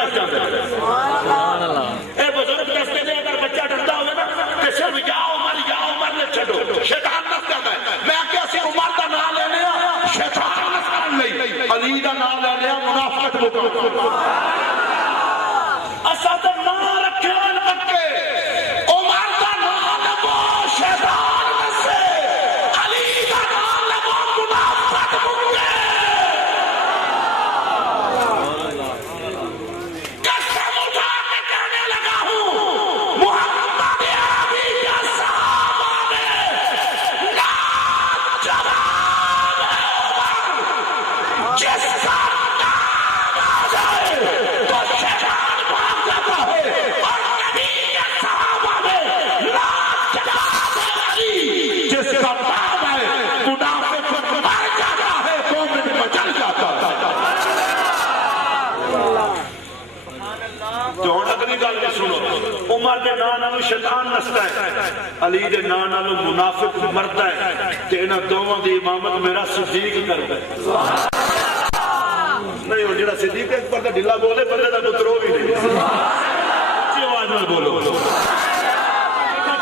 نس جاتا ہے. اے بزرگ دستے دے اگر بچہ ڈرتا ہوگا نا کہ صرف یا عمر نے چھڑو شیطان نس جاتا ہے. میں کیا سے عمر دا نام لینے شیطان نس کرن لئی علی دا نام لینے منافقت مکمل. اسد نام رکھے ان پکے عمر دا نام لگو شیطان نسے علی دا نام لگو منافقت مکمل. عمر دے نام شیطان نستا ہے علی دے نام منافق مرتا ہے کہ انہاں دوواں دی امامت میرا صدیق کرتا ہے. نہیں ہو جڑا صدیق اکبر دا ڈھلا بولے بندے دا پترو بھی نہیں. اچھی آواز میں بولو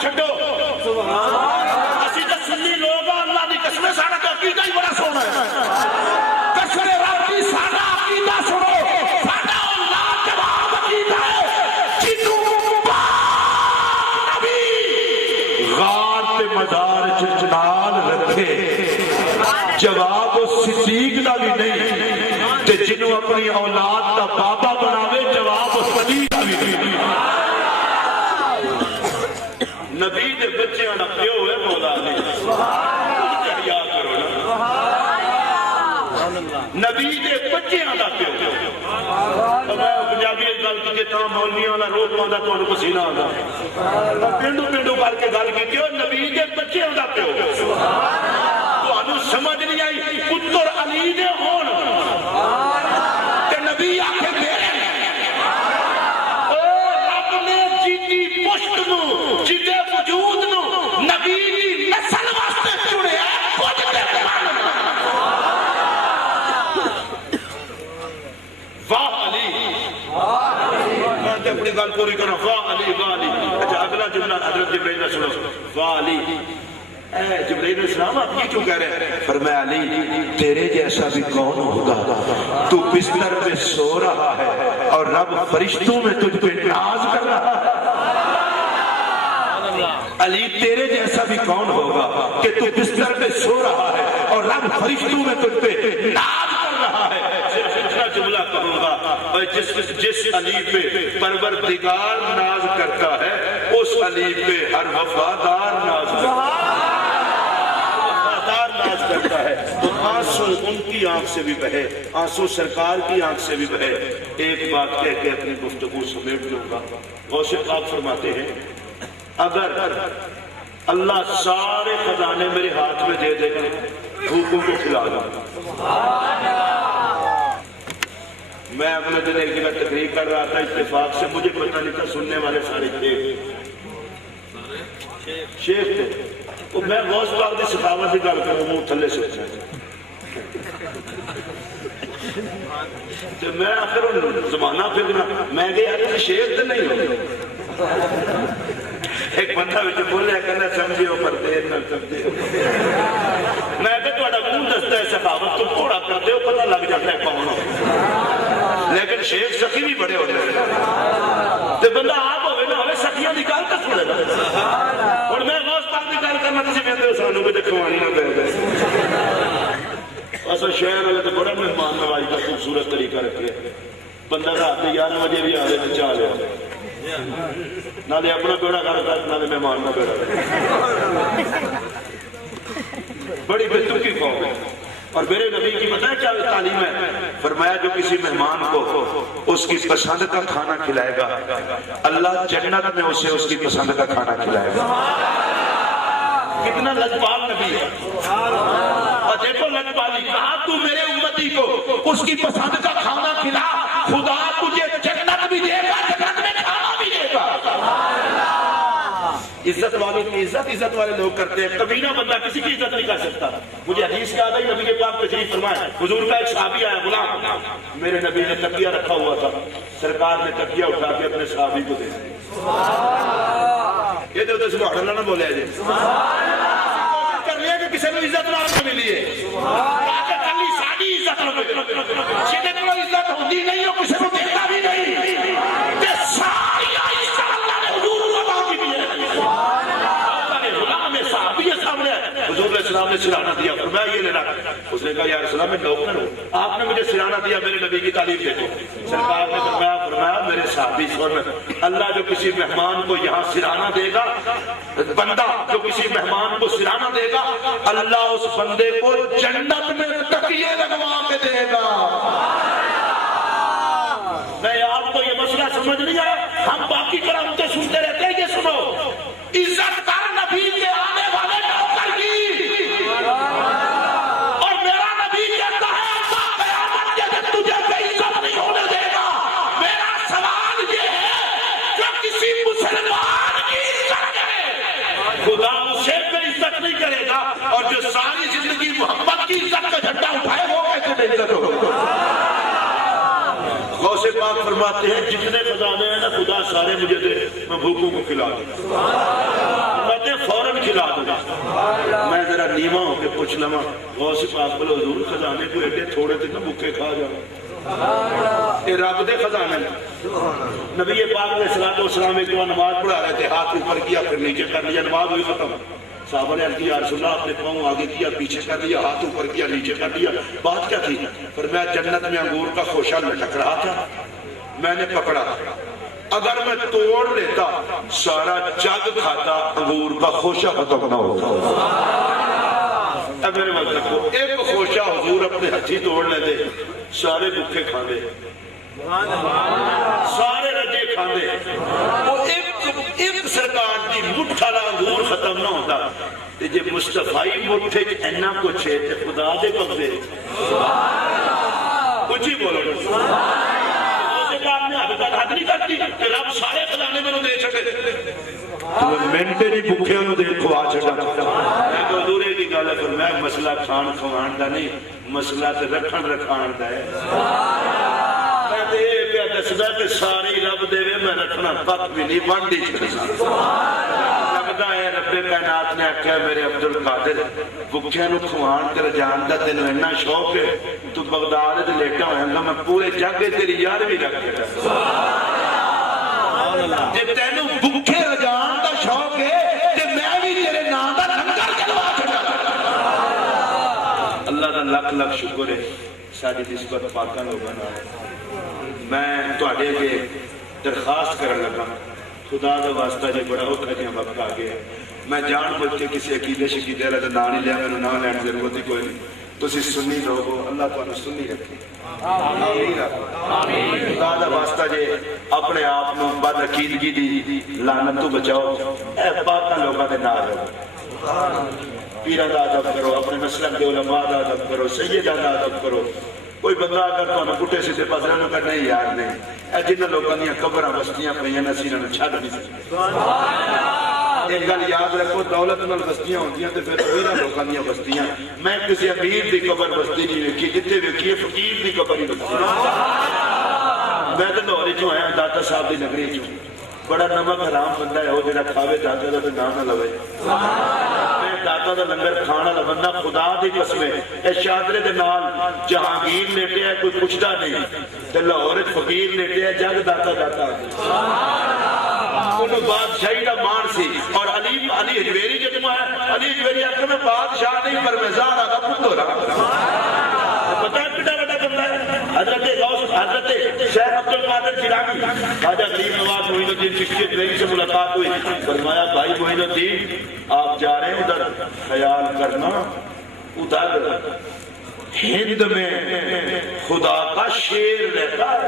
چھڈو اسی تے سنی لوگ اللہ دی قسم ساڈا تے عقیدہ ہی بڑا سونا ہے. قسم رب کی ساڈا عقیدہ سنو ساڈا اللہ جواب عقیدہ ہے مدار چنال رکھے جواب صدیق دا بھی نہیں تے جنہوں اپنی اولاد دا بابا بناوے جواب صدیق دا بھی نہیں. نبی دے بچے آنا پیو ہے مولا علی چڑیا کرو نا نبی دے بچے آنا پیو. میں پنجابی گل کی تاں مولویاں والا روک پاوندا تانوں پسینہ آندا پنڈو پنڈو کر کے گل کی نبی دے بچے آندا پیو تانوں سمجھ نہیں آئی. پتر علی دے ہون تے نبی آکھے میرے او رب نے جیتی پشت نو جیتے وجود نو نبی دی نسل واسطے چڑیا کچھ دے اپنی گل پوری کرو. واہ علی واہ علی. اچھا اگلا جملہ حضرت جبرائیل نے سنو. واہ علی اے جبرائیل السلام آپ یہ کیوں کہہ رہے ہیں؟ فرمایا علی تیرے جیسا بھی کون ہوگا تو بستر پہ سو رہا ہے اور رب فرشتوں میں تجھ پہ ناز کر رہا ہے. علی تیرے جیسا بھی کون ہوگا کہ تو بستر پہ سو رہا ہے اور رب فرشتوں میں تجھ پہ ناز کر رہا ہے. جملہ کہوں گا جس علی پہ پروردگار ناز کرتا ہے اس علی پہ ہر وفادار ناز کرتا ہے. تو آنسو ان کی آنکھ سے بھی بہے آنسو سرکار کی آنکھ سے بھی بہے. ایک بات کہہ کے اپنی گفتگو سمیٹ لوں گا. غوث پاک فرماتے ہیں اگر اللہ سارے خزانے میرے ہاتھ میں دے دے گا بھوکوں کو کھلا دوں. میں اپنے دن ایک جگہ تقریر کر رہا تھا اتفاق سے مجھے پتہ نہیں تھا سننے والے سارے شیخ تھے. میں غوث پاک دی سخاوت کی گل کروں منہ تھلے سے میں آخر زمانہ پھرنا میں گیا کہ شیخ تو نہیں ہو. ایک بندہ بچے بولے کہنا سمجھے ہو پر دیر نہ سمجھے ہو. میں کہ تھوڑا منہ دستا ہے سخاوت تم تھوڑا کرتے ہو پتہ لگ جاتا ہے کون ہو. لیکن شیخ سخی بھی بڑے ہوتے ہیں تو بندہ آپ ہوئے نہ ہوئے سخیاں دی گل تک سنے گا. اور میں غوث پاک دی گل کرنا تسی کہتے ہو سانوں کو دکھوانی نہ کر دے. ایسا شہر والے تو بڑا مہمان نوازی کا خوبصورت طریقہ رکھے. بندہ رات 11 بجے بھی آ رہے تو چاہ لیا نہ دے اپنا بیڑا کر نہ دے مہمان کا بیڑا. بڑی بہتر کی قوم ہے. اور میرے نبی کی پتہ ہے کیا تعلیم ہے؟ فرمایا جو کسی مہمان کو اس کی پسند کا کھانا کھلائے گا اللہ جنت میں اسے اس کی پسند کا کھانا کھلائے گا. کتنا لجپال نبی ہے. اور دیکھو لجپالی کہا تو میرے امتی کو اس کی پسند کا کھانا کھلا خدا تجھے جنت بھی دے گا جنت میں کھانا بھی دے گا. عزت والوں کی عزت والے لوگ کرتے ہیں، کمینہ بندہ کسی کی عزت نہیں کر سکتا۔ مجھے حدیث یاد آئی، نبی کے پاک تشریف فرمائے، حضور کا ایک صحابی آیا، غلام، میرے نبی نے تکیہ رکھا ہوا تھا، سرکار نے تکیہ اٹھا کے اپنے صحابی کو دے دیا۔ یہ تو سبحان اللہ نہ بولے جی، کر لیا کہ کسی نے عزت نہ ملی ہے، کلی ساری عزت نہ ملی، جنہیں کو عزت ہوتی نہیں ہو کسی کو دیتا بھی نہیں، کہ ساری عزت اللہ نے حضور کو باقی دی ہے۔ حضور علیہ السلام نے سرانا دیا، فرمایا یہ لینا۔ اس نے کہا یا رسول اللہ میں نوکر ہوں، آپ نے مجھے سرانا دیا، میرے نبی کی تعریف دیکھو۔ سرکار نے فرمایا میرے صحابی سن، اللہ جو کسی مہمان کو یہاں سرانا دے گا، بندہ جو کسی مہمان کو سرانا دے گا، اللہ اس بندے کو جنت میں تکیے لگوا کے دے گا۔ میں آپ کو یہ مسئلہ سمجھ نہیں آیا، ہم باقی کرامتیں سنتے رہتے ہیں، یہ سنو، عزت کر نبی کے آنے والے نوکر کی، اور میرا نبی کہتا ہے اللہ قیامت کے دن تجھے بے عزت نہیں ہونے دے گا۔ میرا سوال یہ ہے کہ کسی مسلمان کی عزت کرے، خدا اسے بے عزت نہیں کرے گا، اور جو ساری زندگی محبت کی عزت کا جھنڈا اٹھائے وہ کیسے بے عزت ہوگا؟ غوث پاک فرماتے ہیں جتنے خزانے ہیں نا خدا سارے مجھے دے، میں بھوکوں کو کھلا دوں، فرماتے ہیں فوراً کھلا دوں۔ میں ذرا نیما ہو کے پوچھ لما، غوث پاک بولو حضور خزانے کو ایڈے تھوڑے تھے نا بھوکے کھا جاؤ، یہ رب دے خزانے۔ نبی پاک علیہ الصلوۃ والسلام ایک دفعہ نماز پڑھا رہے تھے، ہاتھ اوپر کیا پھر نیچے کر لیا، نماز ہوئی ختم۔ صحابہ نے عرض کیا یا رسول اللہ، آپ نے پاؤں آگے کیا پیچھے کر لیا، ہاتھ اوپر کیا نیچے کر لیا، بات کیا تھی؟ فرمایا جنت میں انگور کا خوشہ لٹک رہا تھا، میں نے پکڑا، اگر میں توڑ لیتا سارا جگ کھاتا، انگور کا خوشہ ختم نہ ہوتا۔ اب میرے مطلب کو ایک خوشہ حضور اپنے ہتھی توڑ لیتے، سارے بھوکے کھاندے، سارے رجے کھاندے، وہ ایک سرکار دی مٹھالا انگور ختم نہ ہوتا۔ جی مصطفی مٹھے اینا کچھ ہے تے خدا دے قبضے، کچھ ہی بولو، اسے کہا آپ نے حد نہیں کرتی کہ رب سارے خزانے میں دے چھڑے، منٹے نہیں بھوکے انہوں دے کھوا چھڑا۔ میں تو دورے کی گالے پر میں مسئلہ کھان کھوان دا نہیں، مسئلہ تے رکھن رکھان دا ہے۔ میں تے یہ پہ دسدا کہ ساری رب دے میں رکھنا تک بھی نہیں بن دی لگتا ہے۔ رب کائنات نے آکھیا میرے عبدالقادر بھوکیاں نو کھوان تے جان دا تینوں اتنا شوق ہے، تو بغداد تے لیٹا ہویا گا میں پورے جگ تیری یاد بھی رکھ کے جے تینوں بھوکے رجان دا شوق ہے تے میں بھی تیرے نام دا لنگر چلوا چھڈا۔ اللہ دا لکھ لکھ شکر ہے ساری نسبت پاکاں لوگاں نال۔ میں تواڈے اگے درخواست کرن لگا، خدا دا واسطہ جے بڑا اوکھا جہا وقت آ گیا، میں جان بوجھ کے کسی عقیدے شقیدے والا دا نام نہیں لیا، میں نام لین کی ضرورت ہی کوئی نہیں۔ تسی سنی لوگ ہو، اللہ تانوں سنی رکھے، خدا دا واسطہ جے اپنے آپ نو بد عقیدگی دی لعنت تو بچاؤ، اے پاکاں لوگاں دے نال رہو، پیراں دا ادب کرو، اپنے مسلک دے علماء دا ادب کرو، سیداں دا ادب کرو۔ کوئی بندہ اگر تمہیں پٹھے سیدھے پاسے نہ کرنا ہی یار نہیں، اے جنہاں لوگاں دیاں قبراں بستیاں پئیاں نے اسی انہاں چھڈ نہیں سکتے۔ ایک گل یاد رکھو، دولت نال بستیاں ہوندیاں تے پھر امیراں لوکاں دیاں بستیاں۔ میں کسی امیر دی قبر بستی نہیں ویکھی، جتھے ویکھی فقیر دی قبر ہی بستی۔ میں تے لاہور چوں آیا، داتا صاحب دی نگری چوں، بڑا نمک حرام بندہ ہے وہ جڑا کھاوے داتا دا تے نام نہ لوے۔ میں داتا دا لنگر کھانا والا بندہ خدا دی قسم ہے، اے شادرے دے نال جہانگیر لیٹیا کوئی پوچھدا نہیں، تے لاہور وچ فقیر لیٹیا جگ داتا داتا۔ انہوں بادشاہی دا مان سی، اور علی حجویری جتنا ہے، علی حجویری آکھے میں بادشاہ نہیں پر میں زہرا دا پتر رہا۔ پتہ ہے کتنا بڑا بندہ ہے؟ حضرت غوث، حضرت شیخ عبدالقادر جیلانی، خواجہ غریب نواز معین الدین چشتی دہلوی سے ملاقات ہوئی، فرمایا بھائی معین الدین آپ جا رہے ہیں ادھر، خیال کرنا ادھر ہند میں خدا کا شیر رہتا ہے،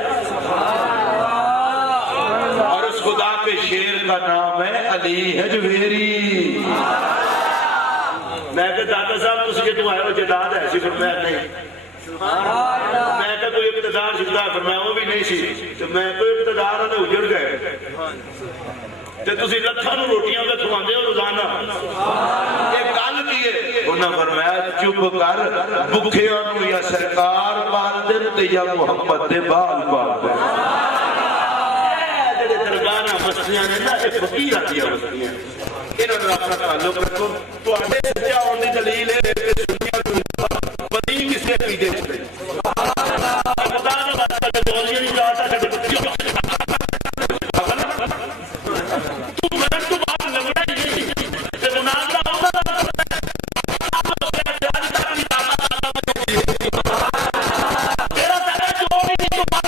اور اس خدا کے شیر کا نام ہے علی حجویری۔ میں کہ داتا صاحب تسی کہ تم آئے ہو جداد ہے، سی فرمایا نہیں، میں کہ کوئی اقتدار جھکتا ہے، فرمایا وہ بھی نہیں سی تو میں کوئی اقتدار نے اجڑ گئے تے تسی لکھاں نوں روٹیاں تے کھواندے ہو روزانہ، یہ گل کی ہے؟ انہاں فرمایا چپ کر، بھکھیاں نوں یا سرکار پال دے تے یا محمد دے بال پال دے۔ جڑے درگاہ بستیاں نے نا یہ فقیر آتیاں بستیاں، انہوں نے اپنا تعلق رکھو۔ تواڈے سچا ہون دی دلیل ہے کہ سنیاں نوں بدی کسے پیدے چلے خدا نے واسطے تے بولیاں نہیں چاہتا کہ تو مرن تو بعد لگنا ہی نہیں تے مناظرہ ہوتا تیرا تیرا جو بھی نہیں تو بات